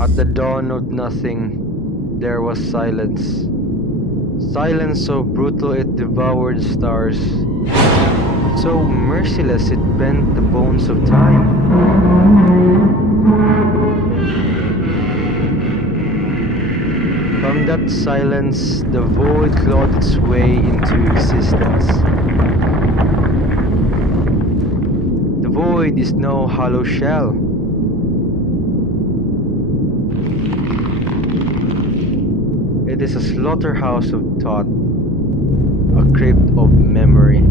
At the dawn of nothing, there was silence. Silence so brutal it devoured stars, so merciless it bent the bones of time. From that silence, the void clawed its way into existence. The void is no hollow shell. It is a slaughterhouse of thought, a crypt of memory.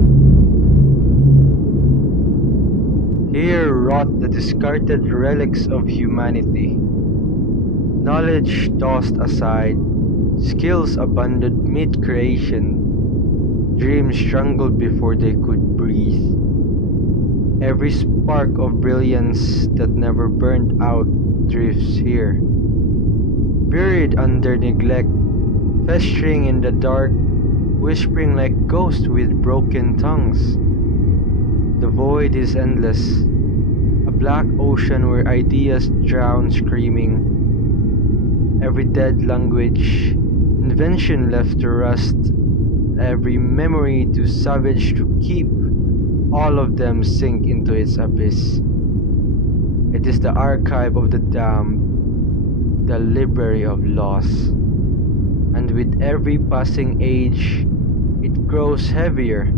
Here rot the discarded relics of humanity. Knowledge tossed aside, skills abandoned mid-creation, dreams strangled before they could breathe. Every spark of brilliance that never burned out drifts here. Buried under neglect, festering in the dark, whispering like ghosts with broken tongues. The void is endless, a black ocean where ideas drown screaming. Every dead language, invention left to rust, every memory too savage to keep, all of them sink into its abyss. It is the archive of the damned, the library of loss. And with every passing age, it grows heavier,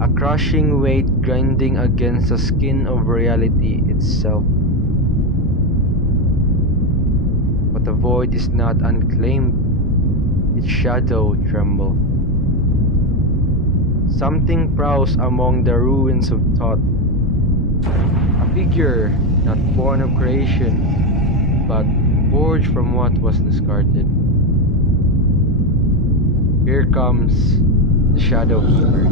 a crushing weight grinding against the skin of reality itself. But the void is not unclaimed, its shadow trembles. Something prowls among the ruins of thought, a figure not born of creation, but forged from what was discarded. Here comes the Shadow Keeper.